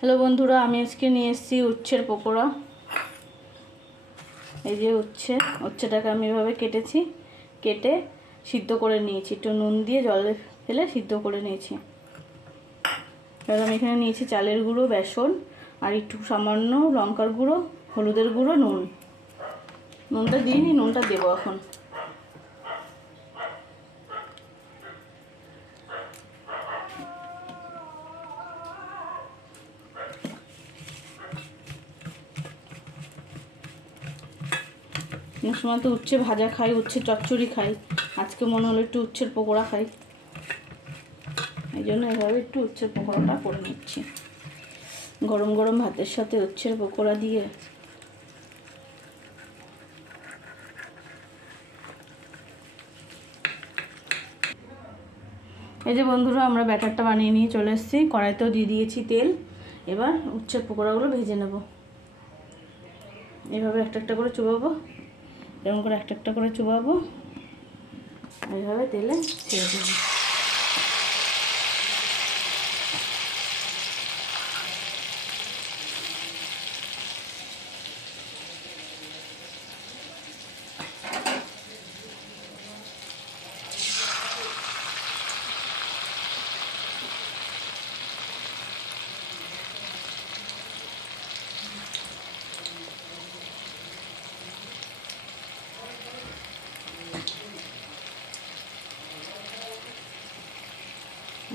Hello বন্ধুরা, আমি আজকে নিয়ে এসেছি উচ্ছের পকোড়া। এই যে উচ্ছেটাকে আমি এভাবে কেটে সিদ্ধ করে নিয়েছি, একটু নুন দিয়ে জলে ফেলে সিদ্ধ করে নিয়েছি। এবার আমি এখানে নিয়েছি চালের গুঁড়ো, বেসন আর একটু সামান্য লঙ্কার গুঁড়ো, হলুদের গুঁড়ো, নুনটা দিইনি, নুনটা দেবো এখন। সময় তো উচ্ছে ভাজা খাই, উচ্ছে চচ্চড়ি খাই, আজকে মনে হলো একটু উচ্ছের পকোড়া খাই, এই জন্য এভাবে একটু উচ্ছের পকোড়াটা করে নিচ্ছি। গরম গরম ভাতের সাথে উচ্ছের পকোড়া দিয়ে এই যে বন্ধুরা, আমরা ব্যাটারটা বানিয়ে নিয়ে চলে এসেছি, কড়াইতেও দিয়ে দিয়েছি তেল। এবার উচ্ছের পকোড়াগুলো ভেজে নেব। এভাবে একটা একটা করে চুবাবো, এরকম করে একটা একটা করে চুবাবো, এইভাবে তেলে ছেড়ে দেবো।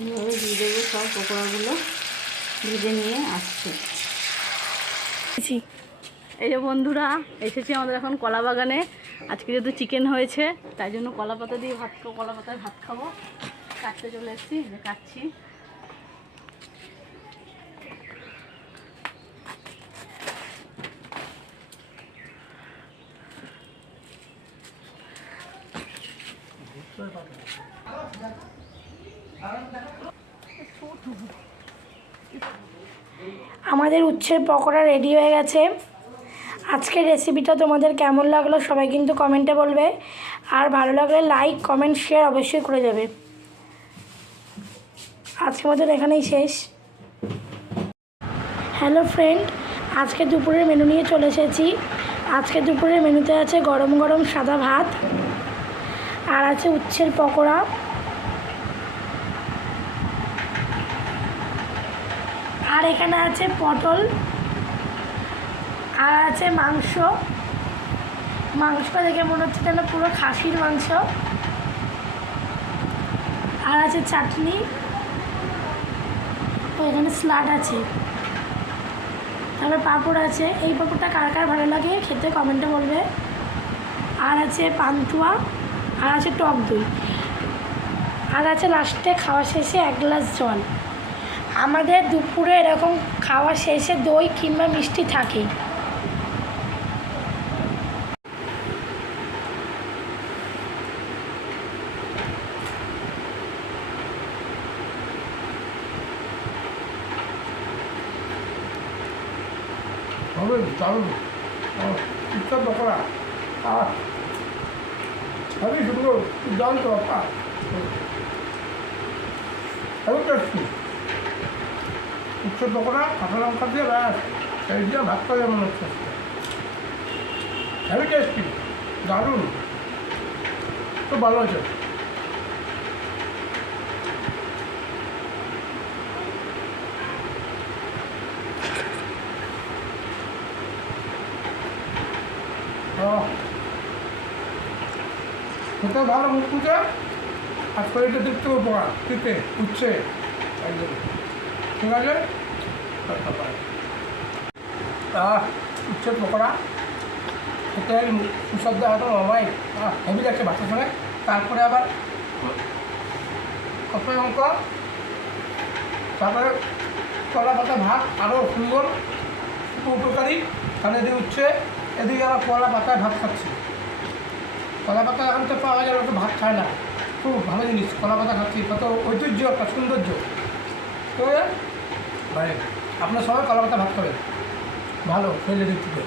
এইভাবে দিয়ে দেবো, সব পকোড়াগুলো ভেজে নিয়ে আসছে। এই যে বন্ধুরা, এসেছি আমাদের এখন কলা বাগানে। আজকে যেহেতু চিকেন হয়েছে, তাই জন্য কলা পাতা দিয়ে কলা পাতায় ভাত খাবো। কাটতে চলে এসেছি, যে কাটছি। আমাদের উচ্ছের পকোড়া রেডি হয়ে গেছে। আজকের রেসিপিটা তোমাদের কেমন লাগলো সবাই কিন্তু কমেন্টে বলবে, আর ভালো লাগলে লাইক, কমেন্ট, শেয়ার অবশ্যই করে যাবে। আজকের মতন এখানেই শেষ। হ্যালো ফ্রেন্ড, আজকে দুপুরের মেনু নিয়ে চলে এসেছি। আজকে দুপুরের মেনুতে আছে গরম গরম সাদা ভাত, আর আছে উচ্ছের পকোড়া, আর এখানে আছে পটল, আর আছে মাংসটা দেখে মনে হচ্ছে যেন পুরো খাসির মাংস, আর আছে চাটনি, তো এখানে স্যালাড আছে, তারপর পাঁপড় আছে। এই পাঁপড়টা কার কার ভালো লাগে খেতে কমেন্টে বলবে। আর আছে পান্তুয়া, আর আছে টক দই, আর আছে লাস্টে খাওয়া শেষে 1 গ্লাস জল। আমাদের দুপুরে এরকম খাওয়া শেষে দই কিংবা মিষ্টি থাকেই। দারুণ উচ্ছের পকোড়া, আর হেবি সুন্দর, দুর্দান্ত ব্যাপার, হেবি টেস্টি। উচ্ছের পকোড়া কাঁচা লঙ্কা দিয়ে ব্যাস, এই দিয়ে ভাত খাওয়া মনে হচ্ছে, হেবি টেস্টি, দারুণ, খুব ভালো হয়েছে। খেতে ভালো মুখে, আর শরীরটা দেখতে উপকার, খেতে উচ্ছে একদম ঠিক আছে। উচ্ছের পকোড়া খেতে সুস্বাদ্য হতো মামাই, হেভি লাগছে ভাতের সঙ্গে। তারপরে আবার কষাই অঙ্ক, তারপরে কলা পাতা ভাত আরও সুন্দর, খুব উপকারী। কারণ এদিকে উচ্ছে, এদিকে আবার কলা পাতায় ভাত খাচ্ছি। কলা পাতা এখন তো পাওয়া যায়, তো ভাত খায় না, খুব ভালো জিনিস। কলা পাতা খাচ্ছি, কত ঐতিহ্য, একটা সৌন্দর্য। তো ভাই আপনার সবাই কলা পাতা ভাত খাবেন, ভালো শরীরের দিক থেকে।